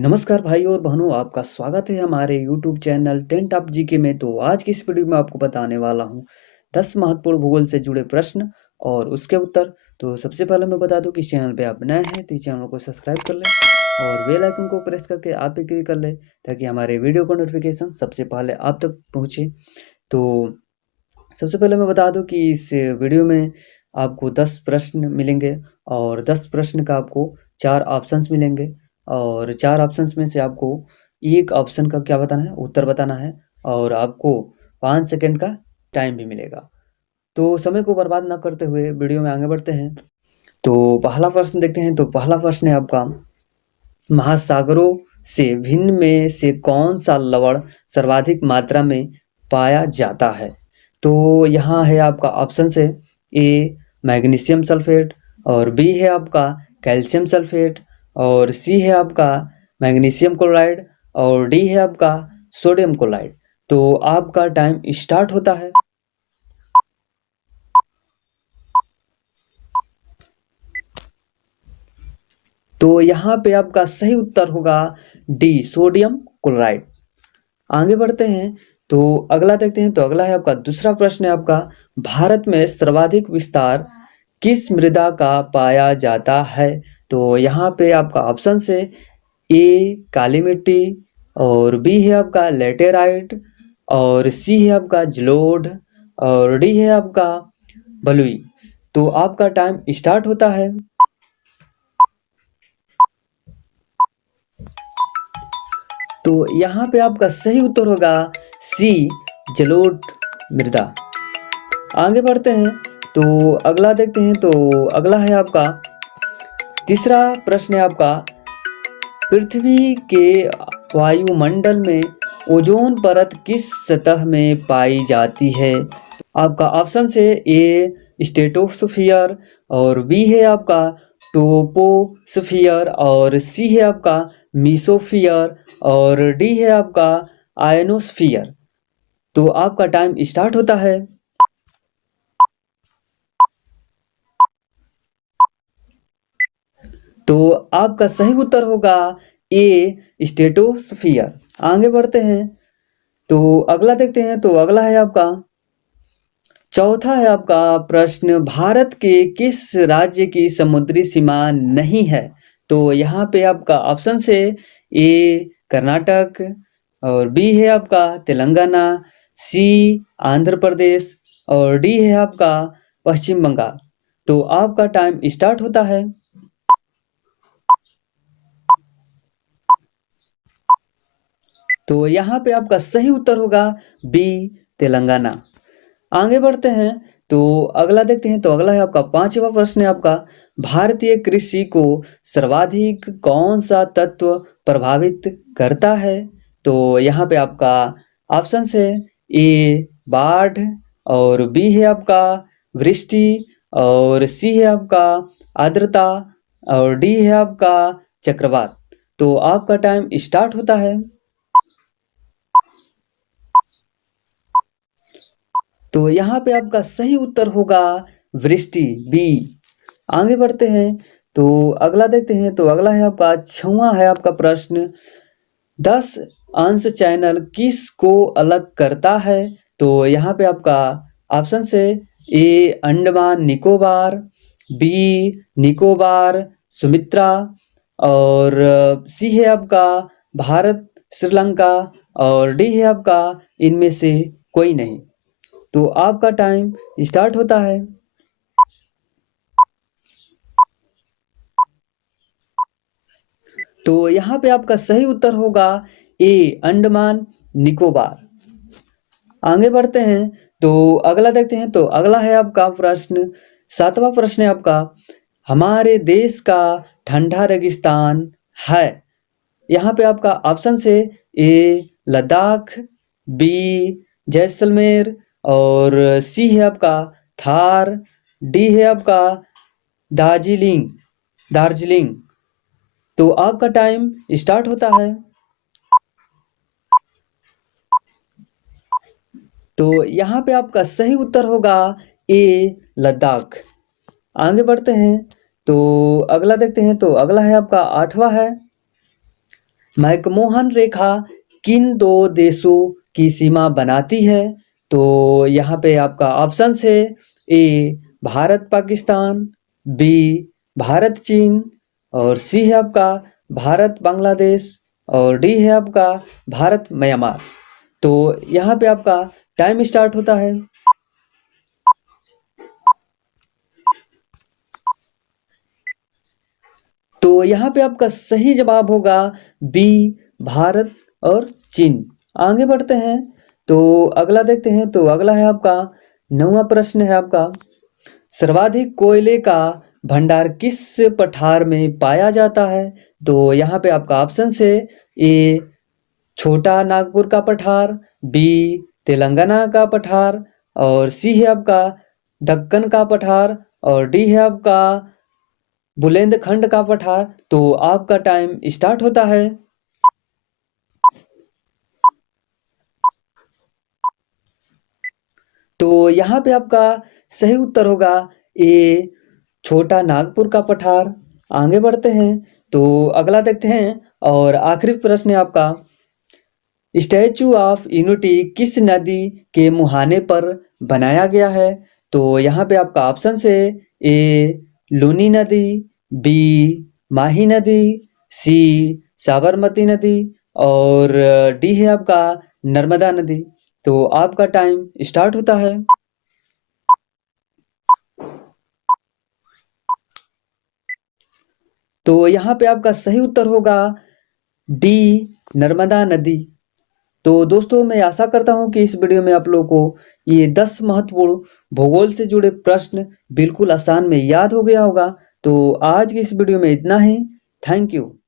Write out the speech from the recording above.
नमस्कार भाई और बहनों, आपका स्वागत है हमारे यूट्यूब चैनल 10 टॉप जीके में। तो आज की इस वीडियो में आपको बताने वाला हूँ 10 महत्वपूर्ण भूगोल से जुड़े प्रश्न और उसके उत्तर। तो सबसे पहले मैं बता दूं कि इस चैनल पे आप नए हैं तो इस चैनल को सब्सक्राइब कर लें और बेल आइकन को प्रेस करके आप भी क्लिक कर लें ताकि हमारे वीडियो का नोटिफिकेशन सबसे पहले आप तक पहुँचे। तो सबसे पहले मैं बता दूं कि इस वीडियो में आपको 10 प्रश्न मिलेंगे और 10 प्रश्न का आपको 4 ऑप्शंस मिलेंगे और 4 ऑप्शंस में से आपको एक ऑप्शन का क्या बताना है, उत्तर बताना है और आपको 5 सेकंड का टाइम भी मिलेगा। तो समय को बर्बाद ना करते हुए वीडियो में आगे बढ़ते हैं। तो पहला प्रश्न देखते हैं। तो पहला प्रश्न है आपका, महासागरों से भिन्न में से कौन सा लवण सर्वाधिक मात्रा में पाया जाता है? तो यहाँ है आपका ऑप्शन से ए मैग्नीशियम सल्फेट और बी है आपका कैल्शियम सल्फेट और सी है आपका मैग्नीशियम क्लोराइड और डी है आपका सोडियम क्लोराइड। तो आपका टाइम स्टार्ट होता है। तो यहाँ पे आपका सही उत्तर होगा डी सोडियम क्लोराइड। आगे बढ़ते हैं। तो अगला देखते हैं। तो अगला है आपका दूसरा प्रश्न है आपका, भारत में सर्वाधिक विस्तार किस मृदा का पाया जाता है? तो यहाँ पे आपका ऑप्शन से ए काली मिट्टी और बी है आपका लेटेराइट और सी है आपका जलोढ़ और डी है आपका बलुई। तो आपका टाइम स्टार्ट होता है। तो यहाँ पे आपका सही उत्तर होगा सी जलोढ़ मृदा। आगे बढ़ते हैं। तो अगला देखते हैं। तो अगला है आपका तीसरा प्रश्न है आपका, पृथ्वी के वायुमंडल में ओजोन परत किस सतह में पाई जाती है? आपका ऑप्शन से ए स्ट्रेटोस्फियर और बी है आपका टोपोस्फियर और सी है आपका मीसोफियर और डी है आपका आयनोस्फियर। तो आपका टाइम स्टार्ट होता है। तो आपका सही उत्तर होगा ए स्ट्रेटोस्फियर। आगे बढ़ते हैं। तो अगला देखते हैं। तो अगला है आपका चौथा है आपका प्रश्न, भारत के किस राज्य की समुद्री सीमा नहीं है? तो यहाँ पे आपका ऑप्शन से ए कर्नाटक और बी है आपका तेलंगाना, सी आंध्र प्रदेश और डी है आपका पश्चिम बंगाल। तो आपका टाइम स्टार्ट होता है। तो यहाँ पे आपका सही उत्तर होगा बी तेलंगाना। आगे बढ़ते हैं। तो अगला देखते हैं। तो अगला है आपका पांचवा प्रश्न है आपका, भारतीय कृषि को सर्वाधिक कौन सा तत्व प्रभावित करता है? तो यहाँ पे आपका ऑप्शन है ए बाढ़ और बी है आपका वृष्टि और सी है आपका आर्द्रता और डी है आपका चक्रवात। तो आपका टाइम स्टार्ट होता है। तो यहाँ पे आपका सही उत्तर होगा वृष्टि बी। आगे बढ़ते हैं। तो अगला देखते हैं। तो अगला है आपका छठवां है आपका प्रश्न, 10 अंश चैनल किस को अलग करता है? तो यहाँ पे आपका ऑप्शन से ए अंडमान निकोबार, बी निकोबार सुमित्रा और सी है आपका भारत श्रीलंका और डी है आपका इनमें से कोई नहीं। तो आपका टाइम स्टार्ट होता है। तो यहाँ पे आपका सही उत्तर होगा ए अंडमान निकोबार। आगे बढ़ते हैं। तो अगला देखते हैं। तो अगला है आपका प्रश्न, सातवां प्रश्न है आपका, हमारे देश का ठंडा रेगिस्तान है? यहाँ पे आपका ऑप्शन से ए लद्दाख, बी जैसलमेर और सी है आपका थार, डी है आपका दार्जिलिंग दार्जिलिंग। तो आपका टाइम स्टार्ट होता है। तो यहाँ पे आपका सही उत्तर होगा ए लद्दाख। आगे बढ़ते हैं। तो अगला देखते हैं। तो अगला है आपका आठवां है, मैकमोहन रेखा किन दो देशों की सीमा बनाती है? तो यहाँ पे आपका ऑप्शन है ए भारत पाकिस्तान, बी भारत चीन और सी है आपका भारत बांग्लादेश और डी है आपका भारत म्यांमार। तो यहाँ पे आपका टाइम स्टार्ट होता है। तो यहाँ पे आपका सही जवाब होगा बी भारत और चीन। आगे बढ़ते हैं तो अगला देखते हैं। तो अगला है आपका 9वां प्रश्न है आपका, सर्वाधिक कोयले का भंडार किस पठार में पाया जाता है? तो यहाँ पे आपका ऑप्शन है ए छोटा नागपुर का पठार, बी तेलंगाना का पठार और सी है आपका दक्कन का पठार और डी है आपका बुंदेलखंड का पठार। तो आपका टाइम स्टार्ट होता है। तो यहाँ पे आपका सही उत्तर होगा ए छोटा नागपुर का पठार। आगे बढ़ते हैं तो अगला देखते हैं और आखिरी प्रश्न है आपका, स्टैचू ऑफ यूनिटी किस नदी के मुहाने पर बनाया गया है? तो यहाँ पे आपका ऑप्शन है ए लूनी नदी, बी माही नदी, सी साबरमती नदी और डी है आपका नर्मदा नदी। तो आपका टाइम स्टार्ट होता है। तो यहाँ पे आपका सही उत्तर होगा डी नर्मदा नदी। तो दोस्तों मैं आशा करता हूँ कि इस वीडियो में आप लोगों को ये 10 महत्वपूर्ण भूगोल से जुड़े प्रश्न बिल्कुल आसान में याद हो गया होगा। तो आज की इस वीडियो में इतना ही। Thank you.